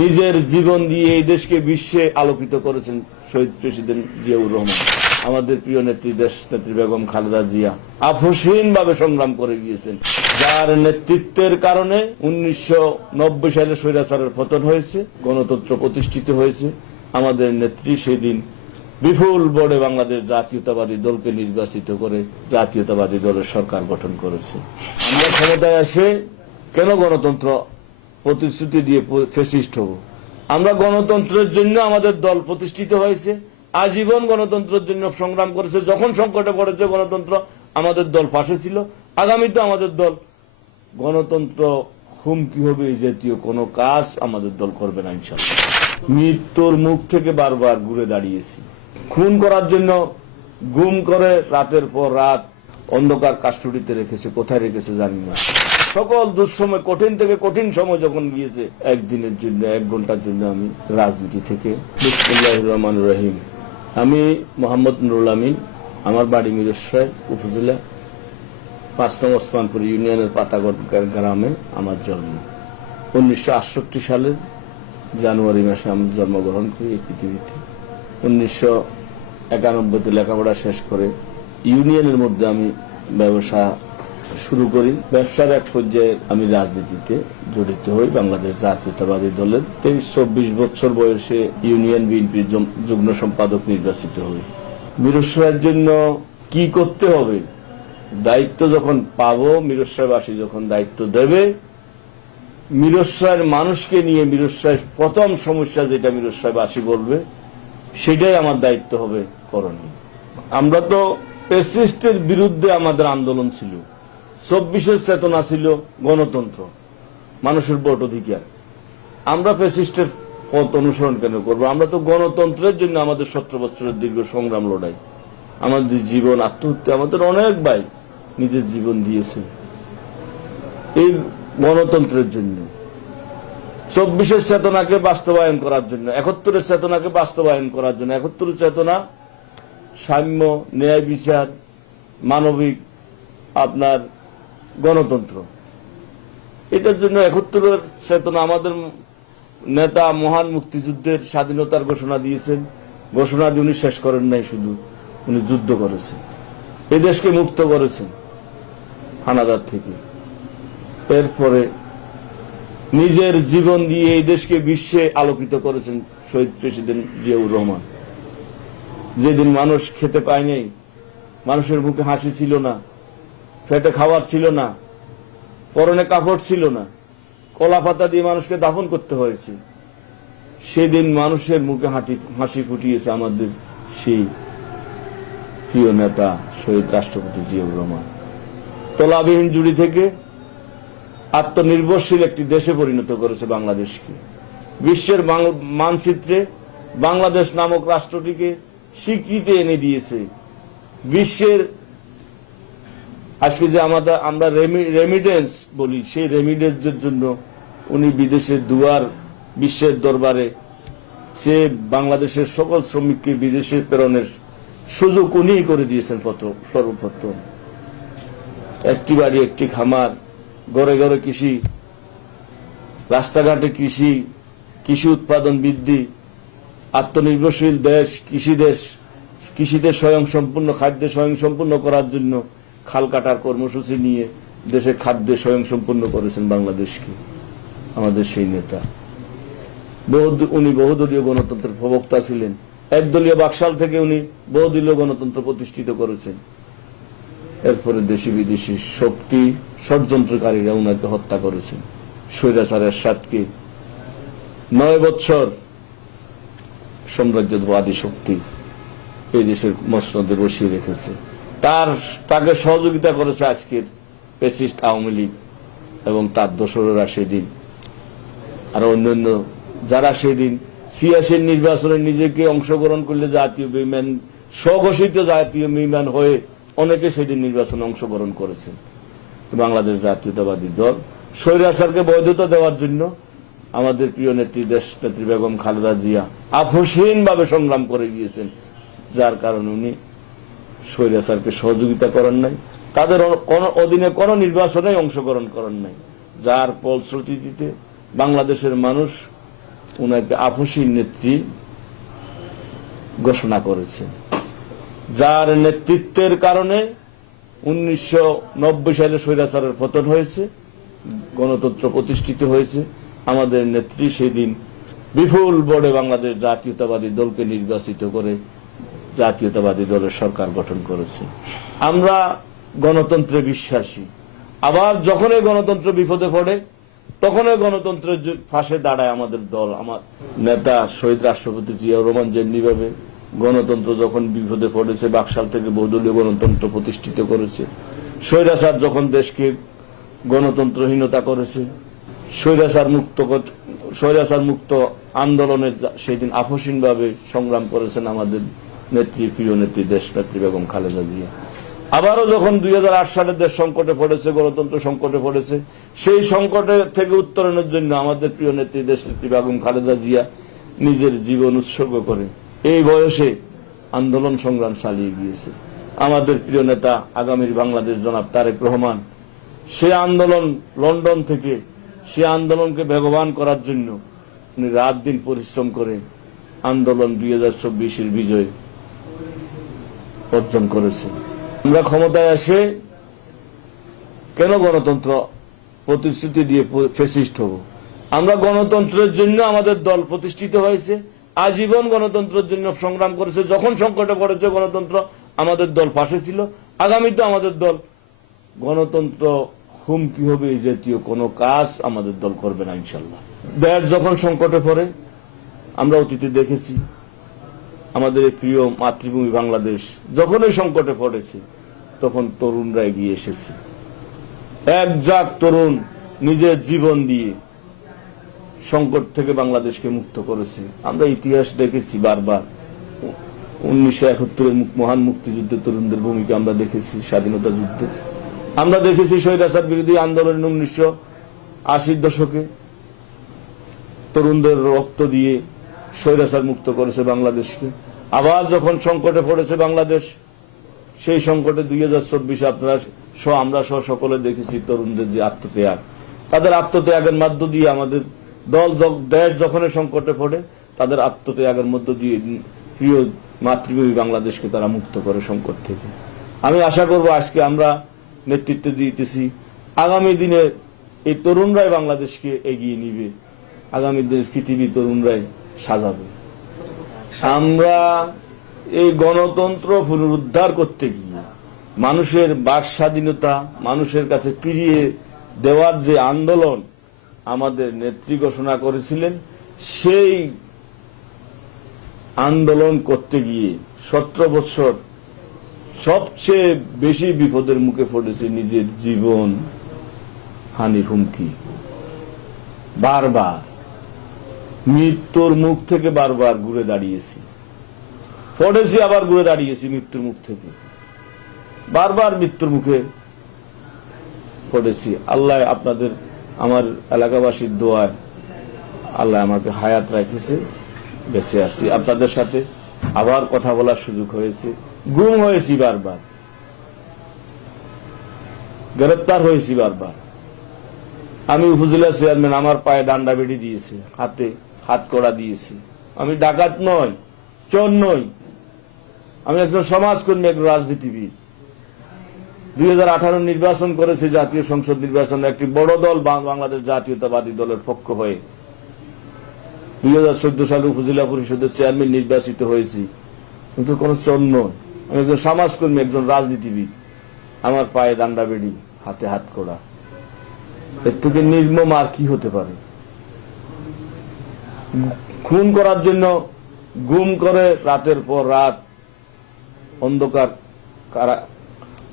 নিজের জীবন দিয়ে এই দেশকে বিশ্বে আলোকিত করেছেন শহীদ প্রেসিডেন্ট জিয়াউর রহমান। আমাদের প্রিয় নেত্রী দেশনেত্রী বেগম খালেদা জিয়া আপোষহীনভাবে সংগ্রাম করে গিয়েছেন, যার নেতৃত্বের কারণে 1990 সালে স্বৈরাচারের পতন হয়েছে, গণতন্ত্র প্রতিষ্ঠিত হয়েছে। আমাদের নেত্রী সেদিন বিপুল ভোটে বাংলাদেশ জাতীয়তাবাদী দলকে নির্বাচিত করে জাতীয়তাবাদী দলের সরকার গঠন করেছে। আমরা ক্ষমতায় আসে কেন গণতন্ত্র প্রতিশ্রুতি দিয়ে ফ্যাসিস্ট হব? আমরা গণতন্ত্রের জন্য আমাদের দল প্রতিষ্ঠিত হয়েছে, আজীবন গণতন্ত্রের জন্য সংগ্রাম করেছে। যখন সংকটে পড়েছে গণতন্ত্র, আমাদের দল পাশে ছিল। আগামীতে আমাদের দল গণতন্ত্র হুমকি হবে এই জাতীয় কোনো কাজ আমাদের দল করবে না ইনশাআল্লাহ। মৃত্যুর মুখ থেকে বারবার ঘুরে দাঁড়িয়েছি। খুন করার জন্য গুম করে রাতের পর রাত অন্ধকার কাস্টডিতে রেখেছে, কোথায় রেখেছে জানি না। সকল দুঃসময়, কঠিন থেকে কঠিন সময় যখন গিয়েছে, একদিনের জন্য, 1 ঘন্টার জন্য আমি রাজনীতি থেকে। বিসমিল্লাহির রহমানির রহিম। আমি মোহাম্মদ নুরুল আমিন, আমার বাড়ি মিরসরাই উপজেলা 5 নং ওসমানপুর ইউনিয়নের পাতাগড় গ্রামে আমার জন্ম। 1968 সালের জানুয়ারি মাসে আমি জন্মগ্রহণ করি এই পৃথিবীতে। 1991 লেখাপড়া শেষ করে ইউনিয়নের মধ্যে আমি ব্যবসা শুরু করি। ব্যবসার এক পর্যায়ে আমি রাজনীতিতে জড়িত হই। বাংলাদেশ জাতীয়তাবাদী দলের 23-24 বছর বয়সে ইউনিয়ন বিএনপির যুগ্ম সম্পাদক নির্বাচিত হই। মিরসরাইয়ের জন্য কি করতে হবে, দায়িত্ব যখন পাবো, মিরসরাইবাসী যখন দায়িত্ব দেবে, মিরসরাইয়ের মানুষকে নিয়ে মিরসরাইয়ের প্রথম সমস্যা যেটা মিরসরাইবাসী বলবে, সেটাই আমার দায়িত্ব হবে করণীয়। আমরা তো ফ্যাসিস্টের বিরুদ্ধে আমাদের আন্দোলন ছিল, 24-এর চেতনা ছিল গণতন্ত্র, মানুষের ভোট অধিকার। আমরা ফ্যাসিস্টের পথ অনুসরণ কেন করবো? আমরা তো গণতন্ত্রের জন্য আমাদের 17 বছরের দীর্ঘ সংগ্রাম লড়াই, আমাদের জীবন, আত্মহত্যা, আমাদের অনেক ভাই নিজের জীবন দিয়েছে এই গণতন্ত্রের জন্য, 24-এর চেতনাকে বাস্তবায়ন করার জন্য, 71-এর চেতনাকে বাস্তবায়ন করার জন্য। 71-এর চেতনা সাম্য, ন্যায় বিচার, মানবিক আপনার গণতন্ত্র। এটার জন্য 71-এর চেতনা আমাদের নেতা মহান মুক্তিযুদ্ধের স্বাধীনতার ঘোষণা দিয়েছেন। ঘোষণা দিয়ে উনি শেষ করেন নাই, শুধু উনি যুদ্ধ করেছেন, এই দেশকে মুক্ত করেছেন হানাদার থেকে। এরপরে নিজের জীবন দিয়ে এই দেশকে বিশ্বে আলোকিত করেছেন শহীদ প্রেসিডেন্ট জিয়াউর রহমান। যেদিন মানুষ খেতে পায় নাই, মানুষের মুখে হাসি ছিল না, পেটে খাবার ছিল না, পরনে কাপড় ছিল না, কলা পাতা দিয়ে মানুষকে দাফন করতে হয়েছে, সেদিন মানুষের মুখে হাসি ফুটিয়েছে আমাদের সেই প্রিয় নেতা শহীদ রাষ্ট্রপতি জিয়াউর রহমান। তলাবিহীন জুড়ি থেকে আত্মনির্ভরশীল একটি দেশে পরিণত করেছে বাংলাদেশকে। বিশ্বের মানচিত্রে বাংলাদেশ নামক রাষ্ট্রটিকে স্বীকৃতি এনে দিয়েছে। বিশ্বের আজকে যে আমরা রেমিডেন্স বলি, সেই রেমিডেন্সের জন্য উনি বিদেশের দুয়ার, বিশ্বের দরবারে সে বাংলাদেশের সকল শ্রমিককে বিদেশে প্রেরণের সুযোগ উনি করে দিয়েছেন সর্বপ্রথম। একটি বাড়ি, একটি খামার, ঘরে ঘরে কৃষি, রাস্তাঘাটে কৃষি, কৃষি উৎপাদন বৃদ্ধি, আত্মনির্ভরশীল দেশ, কৃষিতে স্বয়ংসম্পূর্ণ, খাদ্যে স্বয়ংসম্পূর্ণ করার জন্য খাল কাটার কর্মসূচি নিয়ে দেশে খাদ্যে স্বয়ংসম্পূর্ণ করেছেন বাংলাদেশকে আমাদের সেই নেতা। উনি বহুদলীয় গণতন্ত্রের প্রবক্তা ছিলেন। একদলীয় বাকশাল থেকে উনি বহুদলীয় গণতন্ত্র প্রতিষ্ঠিত করেছেন। এরপরে দেশি বিদেশি শক্তি, ষড়যন্ত্রকারীরা উনাকে হত্যা করেছেন। স্বৈরাচারের সাথে 9 বছর সাম্রাজ্যবাদী শক্তি এই দেশের মসনদে বসিয়ে রেখেছে। তাকে সহযোগিতা করেছে আজকের ফ্যাসিস্ট আওয়ামী লীগ এবং তার দোসরেরা সেদিন, আর অন্যান্য যারা সেদিন 86 নির্বাচনে নিজেকে অংশগ্রহণ করলে জাতীয় বেঈমান, স্বঘোষিত জাতীয় বেঈমান হয়ে অনেকে সেদিন নির্বাচনে অংশগ্রহণ করেছেন। বাংলাদেশ জাতীয়তাবাদী দল স্বৈরাচারকে বৈধতা দেওয়ার জন্য আমাদের প্রিয় নেত্রী দেশনেত্রী বেগম খালেদা জিয়া আপোষহীনভাবে সংগ্রাম করে গিয়েছেন, যার কারণে উনি স্বৈরাচারকে সহযোগিতা করেন নাই, তাদের অধীনে কোন নির্বাচনে অংশগ্রহণ করেন নাই, যার ফলশ্রুতিতে বাংলাদেশের মানুষ উনাকে আপসী নেত্রী ঘোষণা করেছে, যার নেতৃত্বের কারণে 1990 সালে স্বৈরাচারের পতন হয়েছে, গণতন্ত্র প্রতিষ্ঠিত হয়েছে। আমাদের নেত্রী সেদিন বিপুল ভোটে বাংলাদেশ জাতীয়তাবাদী দলকে নির্বাচিত করে জাতীয়তাবাদী দলের সরকার গঠন করেছে। আমরা গণতন্ত্রে বিশ্বাসী। আবার যখনই গণতন্ত্র বিপদে পড়ে তখনই গণতন্ত্রের পাশে দাঁড়ায় আমাদের দল। আমার নেতা শহীদ রাষ্ট্রপতি জিয়াউর রহমান যেমনিভাবে গণতন্ত্র যখন বিপদে পড়েছে বাকশাল থেকে বহুদলীয় গণতন্ত্র প্রতিষ্ঠিত করেছে, স্বৈরাচার যখন দেশকে গণতন্ত্রহীনতা করেছে, স্বৈরাচার মুক্ত আন্দোলনে সেদিন আপসীনভাবে সংগ্রাম করেছেন আমাদের নেত্রী, প্রিয় নেত্রী, দেশ নেত্রী বেগম খালেদা জিয়া। আবারও যখন 2008 সালে দেশ সংকটে পড়েছে, গণতন্ত্র সংকটে পড়েছে, সেই সংকটে থেকে উত্তরণের জন্য আমাদের প্রিয় নেত্রী, দেশ নেত্রী বেগম খালেদা জিয়া নিজের জীবন উৎসর্গ করে এই বয়সে আন্দোলন সংগ্রাম চালিয়ে গিয়েছে। আমাদের প্রিয় নেতা আগামীর বাংলাদেশ জনাব তারেক রহমান সে আন্দোলন, লন্ডন থেকে সে আন্দোলনকে বেগবান করার জন্য উনি রাত দিন পরিশ্রম করে আন্দোলন 2024-এর বিজয় অর্জন করেছে। আমরা ক্ষমতায় আসে কেন গণতন্ত্র প্রতিশ্রুতি দিয়ে ফ্যাসিস্ট হব? আমরা গণতন্ত্রের জন্য আমাদের দল প্রতিষ্ঠিত হয়েছে, আজীবন গণতন্ত্রের জন্য সংগ্রাম করেছে। যখন সংকটে পড়েছে গণতন্ত্র, আমাদের দল পাশে ছিল। আগামীতে আমাদের দল গণতন্ত্র হুমকি হবে এই জাতীয় কোনো কাজ আমাদের দল করবে না ইনশাল্লাহ। দেশ যখন সংকটে পড়ে, আমরা অতীতে দেখেছি আমাদের প্রিয় মাতৃভূমি বাংলাদেশ যখনই সংকটে পড়েছে তখন তরুণরা এগিয়ে এসেছে। এক ঝাঁক তরুণ নিজের জীবন দিয়ে সংকট থেকে বাংলাদেশকে মুক্ত করেছে। আমরা ইতিহাস দেখেছি বারবার। 1971-এর মহান মুক্তিযুদ্ধে তরুণদের ভূমিকা আমরা দেখেছি, স্বাধীনতা যুদ্ধে আমরা দেখেছি, স্বৈরাচার বিরোধী আন্দোলন 1980-র দশকে তরুণদের রক্ত দিয়ে স্বৈরাচার মুক্ত করেছে বাংলাদেশকে। আবার যখন সংকটে পড়েছে বাংলাদেশ, সেই সংকটে 2024 আমরা সকলে দেখেছি তরুণদের যে আত্মত্যাগ, তাদের আত্মত্যাগের মধ্য দিয়ে আমাদের দল দেশ যখন সংকটে পড়ে তাদের আত্মত্যাগের মধ্য দিয়ে প্রিয় মাতৃভূমি বাংলাদেশকে তারা মুক্ত করে সংকট থেকে। আমি আশা করব আজকে আমরা নেতৃত্ব দিতেছি, আগামী দিনে এই তরুণরাই বাংলাদেশকে এগিয়ে নিবে, আগামী দিনের পৃথিবী তরুণরাই সাজাবে। আমরা এই গণতন্ত্র পুনরুদ্ধার করতে গিয়ে মানুষের বাক স্বাধীনতা মানুষের কাছে ফিরিয়ে দেওয়ার যে আন্দোলন আমাদের নেত্রী ঘোষণা করেছিলেন, সেই আন্দোলন করতে গিয়ে 17 বছর সবচেয়ে বেশি বিপদের মুখে পড়েছে, নিজের জীবন হানির হুমকি, বারবার মৃত্যুর মুখ থেকে বারবার ঘুরে দাঁড়িয়েছি, পড়েছি আবার ঘুরে দাঁড়িয়েছি মৃত্যুর মুখ থেকে, বারবার মৃত্যুর মুখে পড়েছি। আল্লাহ আপনাদের, আমার এলাকাবাসীর দোয়ায় আল্লাহ আমাকে হায়াত রাখেছে, বেঁচে আছি। আপনাদের সাথে আবার কথা বলার সুযোগ হয়েছে। গুম হয়েছি বারবার, গ্রেপ্তার হয়েছি বারবার। আমি উপজেলা চেয়ারম্যান, আমার পায়ে ডান্ডা বেড়ি দিয়েছে, হাতে হাত কড়া দিয়েছে। আমি ডাকাত নই, চোর নই, আমি একজন সমাজকর্মী, একজন রাজনীতিবিদ। 2018 নির্বাচন করেছে, জাতীয় সংসদ নির্বাচন, একটি বড় দল বাংলাদেশ জাতীয়তাবাদী দলের পক্ষ হয়ে 2014 সালে উপজেলা পরিষদের চেয়ারম্যান নির্বাচিত হয়েছি, কিন্তু কোন চোর নয়, আমি একজন সমাজকর্মী, একজন রাজনীতিবিদ। আমার পায়ে ডান্ডা বেড়ি, হাতে হাত কড়া, এর থেকে নির্মম আর কি হতে পারে? খুন করার জন্য গুম করে রাতের পর রাত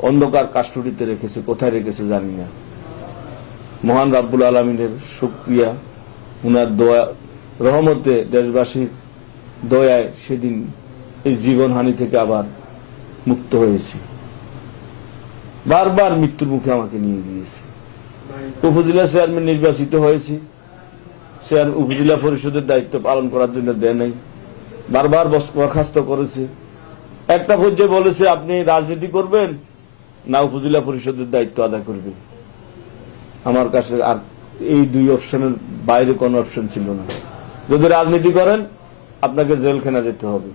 অন্ধকার কাস্টডিতে রেখেছে, কোথায় রেখেছে জানি না। মহান রাব্বুল আলামিনের শুকরিয়া, উনার দয়া রহমতে, দেশবাসীর দয়ায় সেদিন এই জীবনহানি থেকে আবার মুক্ত হয়েছি। বারবার মৃত্যুর মুখে আমাকে নিয়ে গিয়েছে। উপজেলা চেয়ারম্যান নির্বাচিত হয়েছি, উপজেলা পরিষদের দায়িত্ব পালন করার জন্য দেয় নাই, বারবার বরখাস্ত করেছে। একটা পর্যায়ে বলেছে আপনি রাজনীতি করবেন না উপজেলা পরিষদের দায়িত্ব আদায় করবেন। আমার কাছে আর এই দুই অপশনের বাইরে কোন অপশন ছিল না। যদি রাজনীতি করেন আপনাকে জেলখানা যেতে হবে।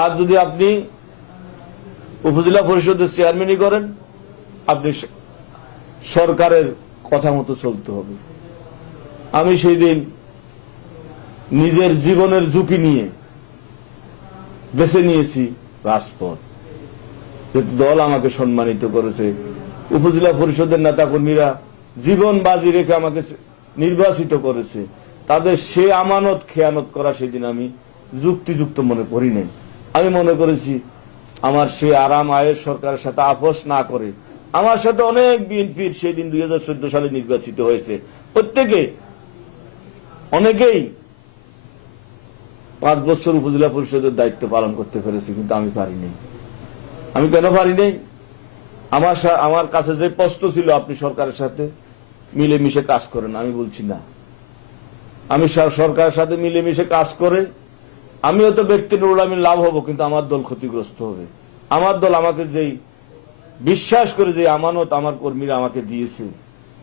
আর যদি আপনি উপজেলা পরিষদের চেয়ারম্যানই করেন, আপনি সরকারের কথা মতো চলতে হবে। আমি সেই দিন নিজের জীবনের ঝুঁকি নিয়ে বেছে নিয়েছি রাজপথ, যেহেতু দল আমাকে সম্মানিত করেছে। উপজেলা পরিষদের নেতা কর্মীরা জীবন বাজি রেখে আমাকে নির্বাচিত করেছে। তাদের সে আমানত খেয়ানত করা সেদিন আমি যুক্তিযুক্ত মনে করি নাই। আমি মনে করেছি আমার সে আরাম আয়ের সরকারের সাথে আপোষ না করে, আমার সাথে অনেক বিএনপির সেই দিন 2014 সালে নির্বাচিত হয়েছে, অনেকেই 5 বছর উপজেলা পরিষদের দায়িত্ব পালন করতে পেরেছি, কিন্তু আমি পারিনি। আমি কেন পারিনি? আমার কাছে যে প্রশ্ন ছিল, আপনি সরকারের সাথে মিলেমিশে কাজ করেন, আমি বলছি না। আমি সরকারের সাথে মিলেমিশে কাজ করে আমি হয়তো ব্যক্তি নুরুল আমিন লাভ হব, কিন্তু আমার দল ক্ষতিগ্রস্ত হবে। আমার দল আমাকে যেই বিশ্বাস করে যে আমানত আমার কর্মীরা আমাকে দিয়েছে,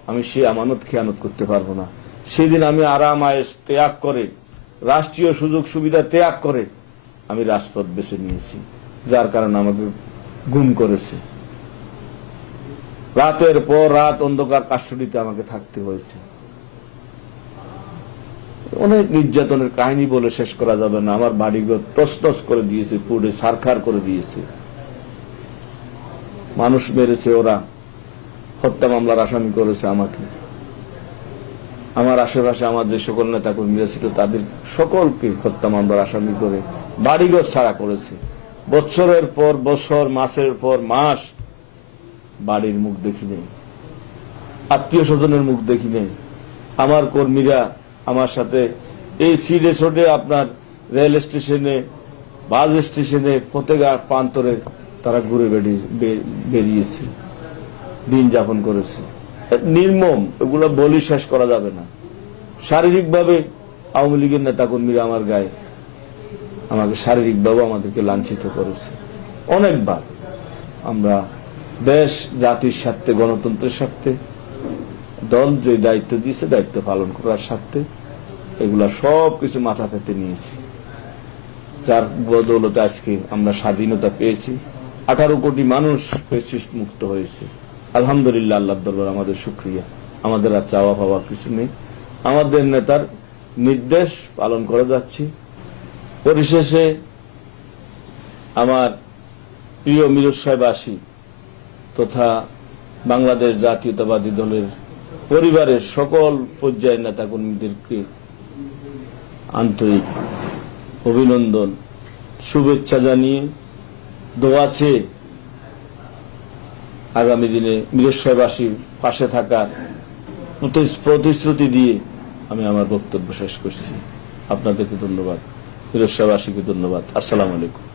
আমি সেই আমানত খেয়ানত করতে পারবো না। সেদিন আমি আরাম আয়েশ ত্যাগ করে, রাষ্ট্রীয় সুযোগ সুবিধা ত্যাগ করে আমি রাজপথ বেছে নিয়েছি, যার কারণে আমাকে গুম করেছে। রাতের পর রাত অন্ধকার কাস্টডিতে আমাকে থাকতে হয়েছে। অনেক নির্যাতনের কাহিনী বলে শেষ করা যাবে না। আমার বাড়িঘর তছনছ করে দিয়েছে, ফুডে সারখার করে দিয়েছে, মানুষ মেরেছে ওরা, হত্যা মামলার আসামি করেছে আমাকে। আমার আশেপাশে আমার যে সকল নেতা কর্মীরা ছিল তাদের সকলকে হত্যা মামলার আসামি করে বাড়িঘর ছাড়া করেছে। বছরের পর বছর, মাসের পর মাস বাড়ির মুখ দেখি নেই, আত্মীয় স্বজনের মুখ দেখি নেই। আমার কর্মীরা আমার সাথে এই সিডে সোডে, আপনার রেল স্টেশনে, বাস স্টেশনে, প্রত্যেক প্রান্তরে তারা ঘুরে বেরিয়েছে, দিন যাপন করেছে। নির্মম, এগুলো বলি শেষ করা যাবে না। শারীরিকভাবে আওয়ামী লীগের নেতা কর্মীরা আমার গায়ে আমাকে শারীরিকভাবে আমাদেরকে লাঞ্ছিত করেছে অনেকবার। আমরা দেশ জাতির স্বার্থে, গণতন্ত্রের স্বার্থে, দল যে দায়িত্ব দিয়েছে দায়িত্ব পালন করার স্বার্থে এগুলা সবকিছু মাথা পেতে নিয়েছি, যার বদৌলতে আজকে আমরা স্বাধীনতা পেয়েছি। 18 কোটি মানুষ ফ্যাসিস্ট মুক্ত হয়েছে। আলহামদুলিল্লাহ, আল্লাহর দরবার আমাদের শুকরিয়া। আমাদের আর চাওয়া পাওয়া কিছু নেই, আমাদের নেতার নির্দেশ পালন করে যাচ্ছি। পরিশেষে আমার প্রিয় মিরসরাইবাসী তথা বাংলাদেশ জাতীয়তাবাদী দলের পরিবারের সকল পর্যায়ের নেতা কর্মীদেরকে আন্তরিক অভিনন্দন, শুভেচ্ছা জানিয়ে দোয়া চেয়ে আগামী দিনে মিরসরাইবাসীর পাশে থাকার প্রতিশ্রুতি দিয়ে আমি আমার বক্তব্য শেষ করছি। আপনাদেরকে ধন্যবাদ, মিরসরাইবাসীকে ধন্যবাদ। আসসালামু আলাইকুম।